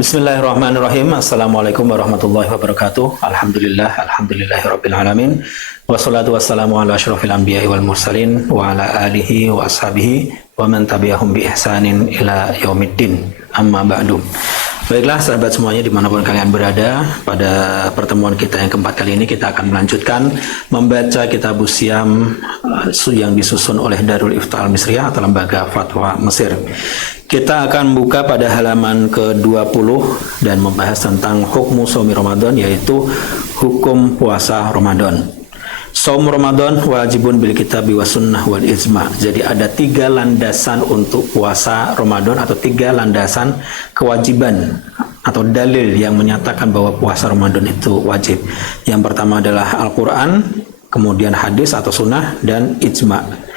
Bismillahirrahmanirrahim. Assalamualaikum warahmatullahi wabarakatuh. Alhamdulillahirabbil alamin. Wassalatu wassalamu ala asyrofil anbiya'i wal mursalin wa ala alihi wa ashabihi wa man tabi'ahum bi ihsanin ila yaumiddin. Amma ba'du. Baiklah sahabat semuanya dimanapun kalian berada, pada pertemuan kita yang keempat kali ini kita akan melanjutkan membaca kitab Syiyam yang disusun oleh Darul Ifta Al-Misriyah atau Lembaga Fatwa Mesir. Kita akan buka pada halaman ke-20 dan membahas tentang hukmu shaumi Ramadan, yaitu hukum puasa Ramadan. Shaum Ramadan wajibun bil kitabi was sunnah wal ijma'. Jadi ada 3 landasan untuk puasa Ramadan atau 3 landasan kewajiban atau dalil yang menyatakan bahwa puasa Ramadan itu wajib. Yang pertama adalah Al-Quran, kemudian hadis atau sunnah, dan ijma'.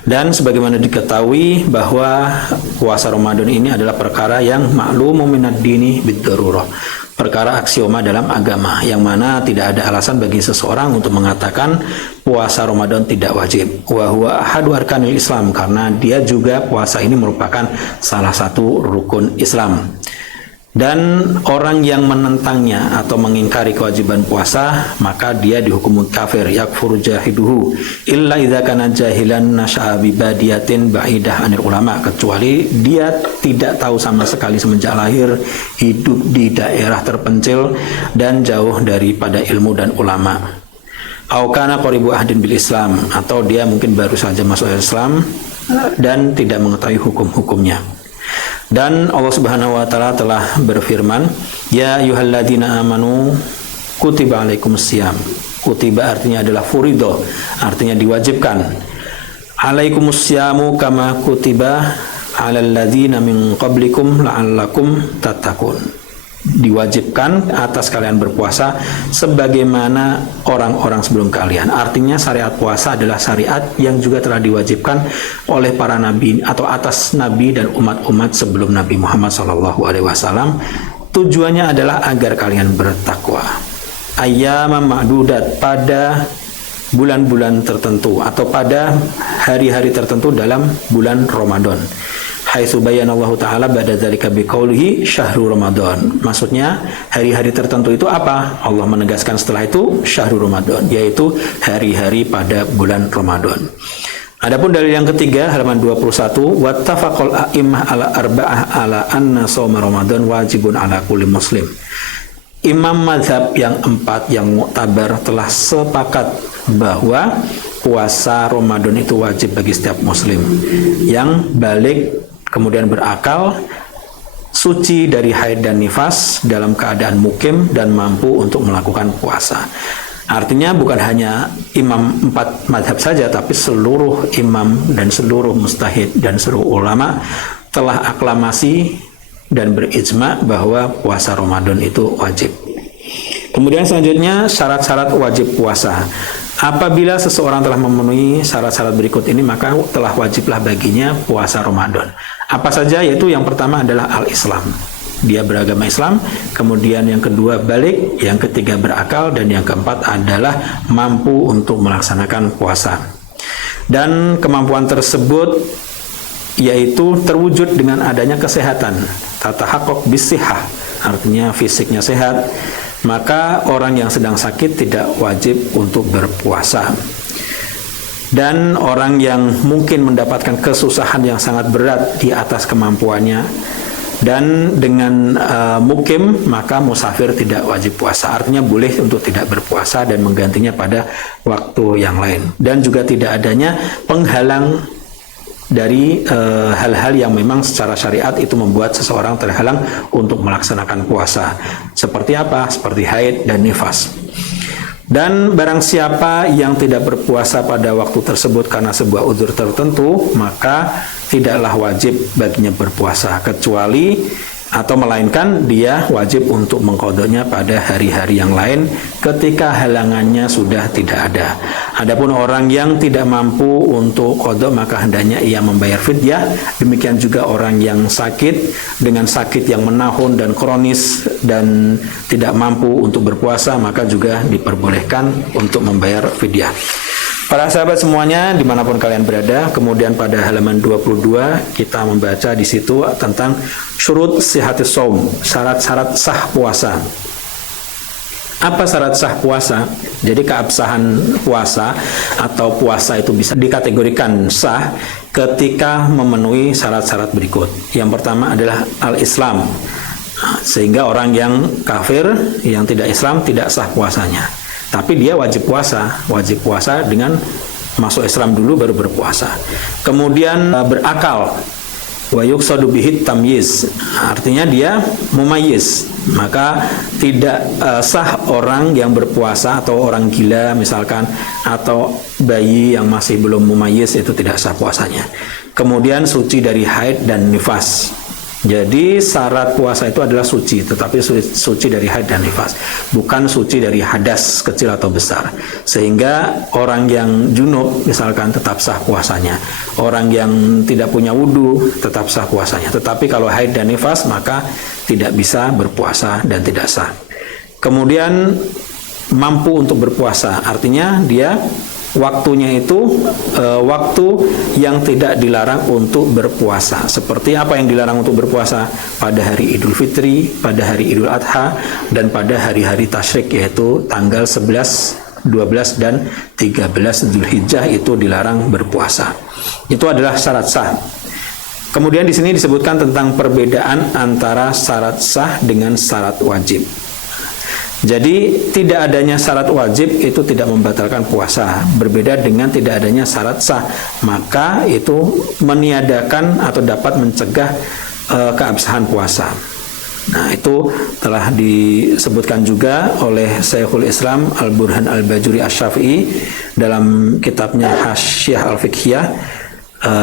Dan sebagaimana diketahui bahwa puasa Ramadan ini adalah perkara yang ma'lumun minad dini bid-darurah, perkara aksioma dalam agama, yang mana tidak ada alasan bagi seseorang untuk mengatakan puasa Ramadan tidak wajib. Wa huwa ahadu arkanil Islam, karena dia juga puasa ini merupakan salah satu rukun Islam. Dan orang yang menentangnya atau mengingkari kewajiban puasa, maka dia dihukum kafir, yakfur jahiduhu illa idza kana jahilan nasha'a bi badiyatin ba'idah anil ulama, kecuali dia tidak tahu sama sekali semenjak lahir, hidup di daerah terpencil dan jauh daripada ilmu dan ulama. Au kana qaribu ahdin bil Islam, atau dia mungkin baru saja masuk Islam dan tidak mengetahui hukum-hukumnya. Dan Allah Subhanahu wa taala telah berfirman, ya ayyuhalladzina amanu kutiba alaikumussyiyam. Kutiba artinya adalah furido, artinya diwajibkan. Alaikumusyamu kama kutiba alal ladzina min qablikum la'allakum tattaqun. Diwajibkan atas kalian berpuasa sebagaimana orang-orang sebelum kalian. Artinya syariat puasa adalah syariat yang juga telah diwajibkan oleh para nabi atau atas nabi dan umat-umat sebelum Nabi Muhammad SAW. Tujuannya adalah agar kalian bertakwa. Ayyaman ma'dudat, pada bulan-bulan tertentu atau pada hari-hari tertentu dalam bulan Ramadan. Haitsu bayanallahu ta'ala ba'da dzalika biqaulihi syahrul Ramadan. Maksudnya hari-hari tertentu itu apa? Allah menegaskan setelah itu syahrul Ramadan, yaitu hari-hari pada bulan Ramadan. Adapun dalil yang ketiga halaman 21, wattafaqal a'immah ala arba'ah ala anna shaum Ramadan wajibun ala kulli muslim. Imam mazhab yang 4 yang muktabar telah sepakat bahwa puasa Ramadan itu wajib bagi setiap muslim yang balik, kemudian berakal, suci dari haid dan nifas, dalam keadaan mukim dan mampu untuk melakukan puasa. Artinya bukan hanya imam 4 mazhab saja, tapi seluruh imam dan seluruh mujtahid dan seluruh ulama telah aklamasi dan berijma bahwa puasa Ramadan itu wajib. Kemudian selanjutnya syarat-syarat wajib puasa. Apabila seseorang telah memenuhi syarat-syarat berikut ini, maka telah wajiblah baginya puasa Ramadan. Apa saja? Yaitu yang pertama adalah al-Islam. Dia beragama Islam. Kemudian yang kedua balik, yang ketiga berakal, dan yang keempat adalah mampu untuk melaksanakan puasa. Dan kemampuan tersebut yaitu terwujud dengan adanya kesehatan. Tatahaqqaq bisihah, artinya fisiknya sehat. Maka orang yang sedang sakit tidak wajib untuk berpuasa. Dan orang yang mungkin mendapatkan kesusahan yang sangat berat di atas kemampuannya dan dengan mukim, maka musafir tidak wajib puasa. Artinya boleh untuk tidak berpuasa dan menggantinya pada waktu yang lain. Dan juga tidak adanya penghalang dari hal-hal yang memang secara syariat itu membuat seseorang terhalang untuk melaksanakan puasa. Seperti apa? Seperti haid dan nifas. Dan barang siapa yang tidak berpuasa pada waktu tersebut karena sebuah uzur tertentu, maka tidaklah wajib baginya berpuasa, kecuali atau melainkan dia wajib untuk mengqadanya pada hari-hari yang lain ketika halangannya sudah tidak ada. Adapun orang yang tidak mampu untuk qada, maka hendaknya ia membayar fidyah. Demikian juga orang yang sakit dengan sakit yang menahun dan kronis dan tidak mampu untuk berpuasa, maka juga diperbolehkan untuk membayar fidyah. Para sahabat semuanya, dimanapun kalian berada, kemudian pada halaman 22 kita membaca di situ tentang syurut sihatis shaum, syarat-syarat sah puasa. Apa syarat sah puasa? Jadi keabsahan puasa atau puasa itu bisa dikategorikan sah ketika memenuhi syarat-syarat berikut. Yang pertama adalah al-Islam, sehingga orang yang kafir, yang tidak Islam tidak sah puasanya. Tapi dia wajib puasa dengan masuk Islam dulu baru berpuasa. Kemudian berakal, wa yuqsadu bihi tamyiz, artinya dia mumayyiz, maka tidak sah orang yang berpuasa atau orang gila misalkan, atau bayi yang masih belum mumayyiz itu tidak sah puasanya. Kemudian suci dari haid dan nifas. Jadi syarat puasa itu adalah suci, tetapi suci dari haid dan nifas, bukan suci dari hadas kecil atau besar. Sehingga orang yang junub misalkan tetap sah puasanya, orang yang tidak punya wudu tetap sah puasanya. Tetapi kalau haid dan nifas maka tidak bisa berpuasa dan tidak sah. Kemudian mampu untuk berpuasa, artinya dia waktunya itu waktu yang tidak dilarang untuk berpuasa. Seperti apa yang dilarang untuk berpuasa? Pada hari Idul Fitri, pada hari Idul Adha, dan pada hari-hari tasyrik, yaitu tanggal 11, 12, dan 13 Dzulhijjah itu dilarang berpuasa. Itu adalah syarat sah. Kemudian di sini disebutkan tentang perbedaan antara syarat sah dengan syarat wajib. Jadi tidak adanya syarat wajib itu tidak membatalkan puasa, berbeda dengan tidak adanya syarat sah, maka itu meniadakan atau dapat mencegah keabsahan puasa. Nah, itu telah disebutkan juga oleh Syekhul Islam Al-Burhan Al-Bajuri Asy-Syafi'i dalam kitabnya Hasyiah Al-Fiqhiyah.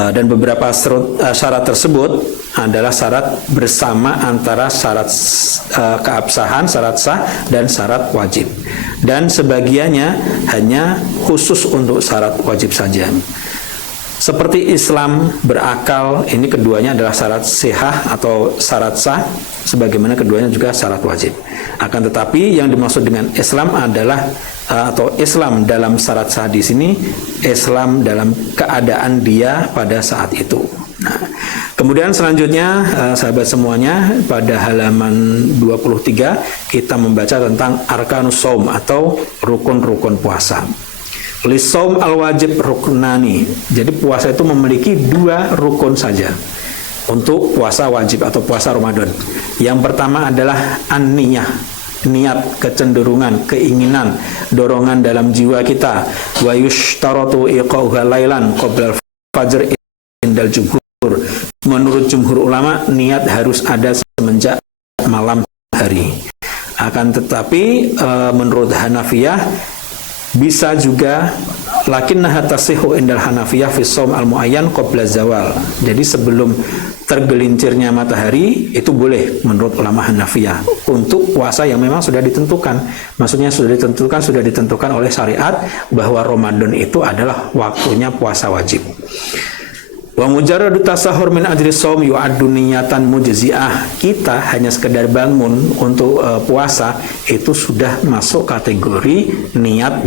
Dan beberapa syarat tersebut adalah syarat bersama antara syarat keabsahan, syarat sah, dan syarat wajib. Dan sebagiannya hanya khusus untuk syarat wajib saja. Seperti Islam, berakal, ini keduanya adalah syarat sihah atau syarat sah, sebagaimana keduanya juga syarat wajib. Akan tetapi yang dimaksud dengan Islam adalah atau Islam dalam syarat sah di sini, Islam dalam keadaan dia pada saat itu. Nah, kemudian selanjutnya sahabat semuanya, pada halaman 23 kita membaca tentang arkanus shaum atau rukun-rukun puasa. Lissaum al-wajib ruknani. Jadi puasa itu memiliki dua rukun saja untuk puasa wajib atau puasa Ramadan. Yang pertama adalah an-niyah, niat, kecenderungan, keinginan, dorongan dalam jiwa kita. Wa yushtaratu iqauha lailan qabla al-fajr indal jumhur. Menurut jumhur ulama, niat harus ada semenjak malam hari. Akan tetapi menurut Hanafiyah bisa juga lakinnaha tasihhu indal Hanafiyah fi shaum al-muayyan qabla zawal. Jadi sebelum tergelincirnya matahari itu boleh menurut ulama Hanafiyah untuk puasa yang memang sudah ditentukan. Maksudnya sudah ditentukan oleh syariat bahwa Ramadan itu adalah waktunya puasa wajib. Wa mujarradu tasahhur min ajli shaum yu'addu niyatan mujzi'ah. Kita hanya sekedar bangun untuk puasa itu sudah masuk kategori niat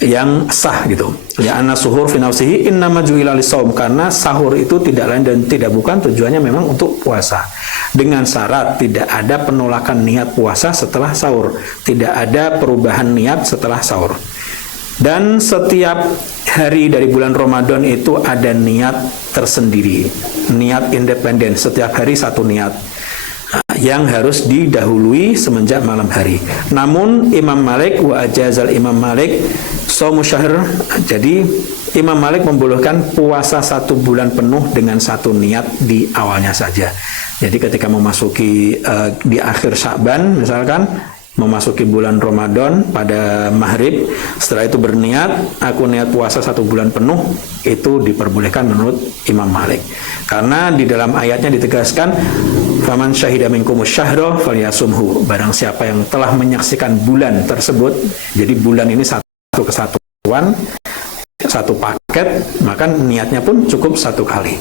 yang sah gitu. Ya anna suhur fi nafsihi innama ju'ila lis-shaum, karena sahur itu tidak lain dan tidak bukan tujuannya memang untuk puasa. Dengan syarat tidak ada penolakan niat puasa setelah sahur, tidak ada perubahan niat setelah sahur. Dan setiap hari dari bulan Ramadan itu ada niat tersendiri, niat independen, setiap hari satu niat yang harus didahului semenjak malam hari. Namun Imam Malik wa ajazal Imam Malik shaumu syahr, jadi Imam Malik membolehkan puasa 1 bulan penuh dengan satu niat di awalnya saja. Jadi ketika memasuki di akhir Sya'ban misalkan, memasuki bulan Ramadan pada maghrib, setelah itu berniat, aku niat puasa 1 bulan penuh, itu diperbolehkan menurut Imam Malik. Karena di dalam ayatnya ditegaskan, faman syahida minkumus syahra falyasumhu, barang siapa yang telah menyaksikan bulan tersebut, jadi bulan ini satu kesatuan, satu paket, maka niatnya pun cukup 1 kali.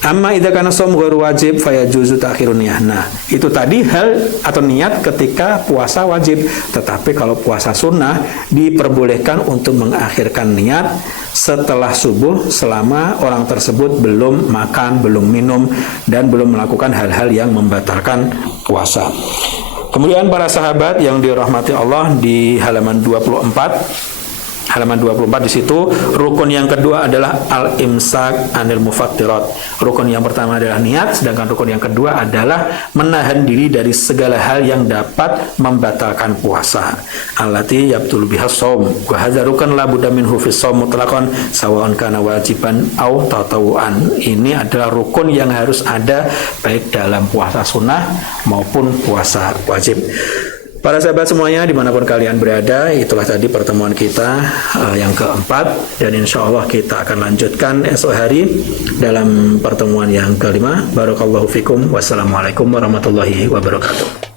Amma idza kana shaum ghairu wajib fayajuzu ta'khirun niyah. Nah, itu tadi hal atau niat ketika puasa wajib. Tetapi kalau puasa sunnah diperbolehkan untuk mengakhirkan niat setelah subuh selama orang tersebut belum makan, belum minum, dan belum melakukan hal-hal yang membatalkan puasa. Kemudian para sahabat yang dirahmati Allah, di halaman 24 di situ rukun yang kedua adalah al-imsak anil mufattirat. Rukun yang pertama adalah niat, sedangkan rukun yang kedua adalah menahan diri dari segala hal yang dapat membatalkan puasa. Allati yabtul biha shaum wa hadza rukun la budda minhu fi shaum mutlaqan sawa'un kana wajiban aw tatawuan. Ini adalah rukun yang harus ada baik dalam puasa sunnah maupun puasa wajib. Para sahabat semuanya dimanapun kalian berada, itulah tadi pertemuan kita yang keempat, dan insya Allah kita akan lanjutkan esok hari dalam pertemuan yang kelima. Barakallahu fikum. Wassalamualaikum warahmatullahi wabarakatuh.